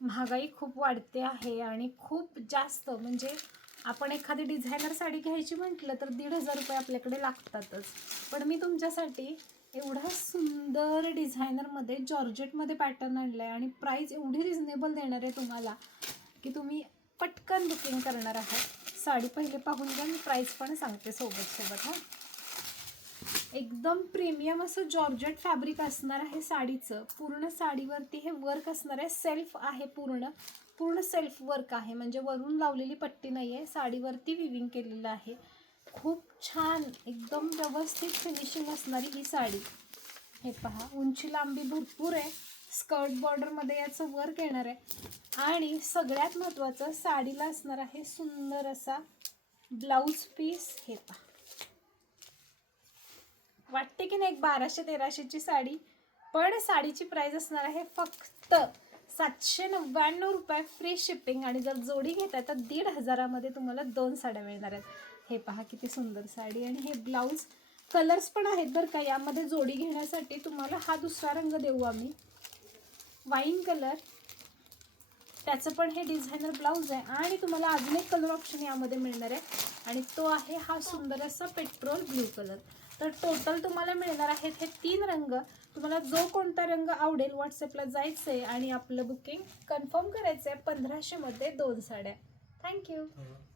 महागाई खूप वाढते आहे आणि खूप जास्त, म्हणजे आपण एखादी डिझायनर साडी घ्यायची म्हटलं तर 1,500 रुपये आपल्याकडे लागतातच. पण मी तुमच्यासाठी एवढा सुंदर डिझायनरमध्ये जॉर्जेटमध्ये पॅटर्न आणला आहे आणि प्राईस एवढी रिझनेबल देणार आहे तुम्हाला की तुम्ही पटकन बुकिंग करणार आहात. साडी पहिले पाहून घ्या, मी प्राईस पण सांगते सोबत हां. एकदम प्रीमियम असं जॉर्जेट फॅब्रिक असणार आहे साडीचं. पूर्ण साडीवरती हे वर्क असणार आहे, सेल्फ आहे, पूर्ण सेल्फ वर्क आहे, म्हणजे वरून लावलेली पट्टी नाही आहे, साडीवरती विविंग केलेलं आहे. खूप छान एकदम व्यवस्थित फिनिशिंग असणारी ही साडी. हे पहा, उंची लांबी भरपूर आहे, स्कर्ट बॉर्डरमध्ये याचं वर्क येणार आहे आणि सगळ्यात महत्त्वाचं साडीला असणार आहे सुंदर असा ब्लाऊज पीस. हे पहा, वाटते की नाही एक 1200-1300ची साडी, पण साडीची प्राईस असणार आहे फक्त 799 रुपये फ्री शिपिंग. आणि जर जोडी घेताय तर 1,500मध्ये तुम्हाला 2 साड्या मिळणार आहेत. हे पहा किती सुंदर साडी. आणि हे ब्लाऊज कलर्स पण आहेत बरं का यामध्ये. जोडी घेण्यासाठी तुम्हाला हा दुसरा रंग देऊ आम्ही, वाईन कलर, त्याचं पण हे डिझायनर ब्लाऊज आहे. आणि तुम्हाला अजून एक कलर ऑप्शन यामध्ये मिळणार आहे आणि तो आहे हा सुंदर असा पेट्रोल ब्ल्यू कलर. तर टोटल तुम्हाला मिळणार आहेत हे 3 रंग. तुम्हाला जो कोणता रंग आवडेल व्हॉट्सअपला जायचं आहे आणि आपलं बुकिंग कन्फर्म करायचं आहे. 1500मध्ये 2 साड्या. थँक्यू.